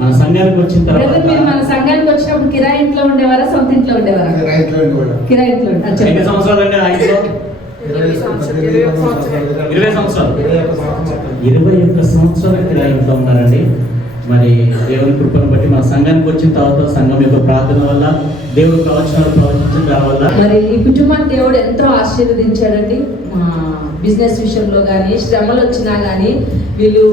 మన సంఘానికి వచ్చిన తర్వాత మీరు మన సంఘానికి వచ్చినప్పుడు కిరాయి ఇంట్లో ఉండేవారా, సొంత ఇంట్లో ఉండేవారా? కిరాయి ఇంట్లో. ఎన్ని సంవత్సరాలు అండి ఆ ఇంట్లో? 20 సంవత్సరాలు. 21 సంవత్సరాలు కిరాయి ఇంట్లో ఉన్నారండి. మరి దేవుని కృపను బట్టి మన సంఘానికి వచ్చిన తర్వాత సంఘం యొక్క ప్రార్థన వల్ల దేవుడు ప్రవచనాలు ప్రవచించడం వల్ల మరి ఈ కుటుంబాన్ని దేవుడు ఎంతో ఆశీర్వదించాడండి. బిజినెస్ విషయంలో కానీ, శ్రమలు వచ్చినా కానీ వీళ్ళు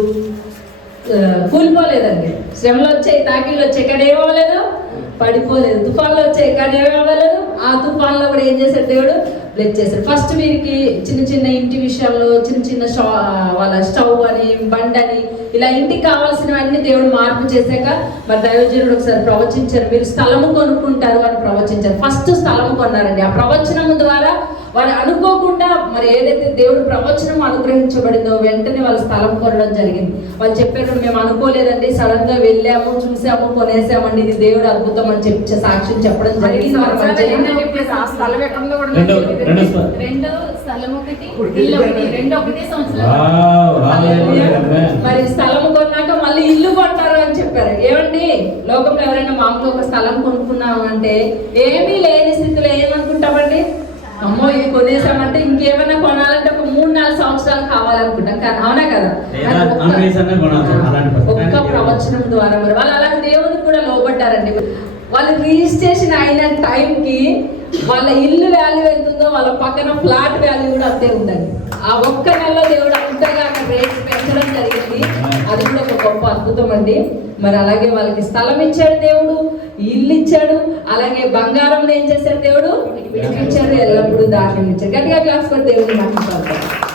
కూలిపోలేదండి. శ్రమలు వచ్చాయి, తాకిళ్ళు వచ్చాయి, కానీ ఏమవ్వలేదు, పడిపోలేదు. తుఫాన్లు వచ్చాయి, కానీ ఏమవ్వలేదు. ఆ తుఫాన్లో కూడా ఏం చేశాడు దేవుడు? బ్లెస్ చేశాడు. ఫస్ట్ వీరికి చిన్న చిన్న ఇంటి విషయాల్లో చిన్న చిన్న వాళ్ళ స్టవ్ అని, బండి అని, ఇలా ఇంటికి కావాల్సినవన్నీ దేవుడు మార్పు చేశాక మరి దైవజనుడు ఒకసారి ప్రవచించారు, మీరు స్థలము కొనుక్కుంటారు అని ప్రవచించారు. ఫస్ట్ స్థలము కొన్నారండి. ఆ ప్రవచనం ద్వారా వారు అనుకోకుండా మరి ఏదైతే దేవుడు ప్రవచనం అనుగ్రహించబడిందో వెంటనే వాళ్ళ స్థలం కొనడం జరిగింది. వాళ్ళు చెప్పారు, మేము అనుకోలేదండి, సడన్ గా వెళ్ళాము, చూసాము, కొనేసామండి, ఇది దేవుడు అద్భుతం అని చెప్పి సాక్ష్యం చెప్పడం జరిగింది. మరి స్థలం కొన్నాక మళ్ళీ ఇల్లు కొంటారు అని చెప్పారు. ఏమండి, లోకంలో ఎవరైనా మామూలు ఒక స్థలం కొనుక్కున్నాము అంటే ఏమీ లేని స్థితిలో ఏమనుకుంటామండి, అమ్మో ఇది కొనేసామంటే ఇంకేమైనా కొనాలంటే ఒక 3-4 సంవత్సరాలు కావాలనుకుంటాం. కానీ అవునా కదా? ఒక్క ప్రవచనం ద్వారా మరి వాళ్ళు అలా దేవునికి కూడా లోబడ్డారండి. వాళ్ళు రిజిస్ట్రేషన్ అయిన టైంకి వాళ్ళ ఇల్లు వాల్యూ ఎంతుందో వాళ్ళ పక్కన ఫ్లాట్ వాల్యూ కూడా అంతే ఉందండి. ఆ ఒక్క నెలలో దేవుడు అంతగా రేట్ పెంచడం జరిగింది. అది కూడా ఒక గొప్ప అద్భుతం అండి. మరి అలాగే వాళ్ళకి స్థలం ఇచ్చాడు దేవుడు, ఇల్లు ఇచ్చాడు, అలాగే బంగారం ఏం చేశాడు దేవుడు? ఇచ్చాడు, ఎల్లప్పుడూ దాన్ని ఇచ్చాడు. గట్టిగా క్లాస్ దేవుడిని మాట్లాడతారు.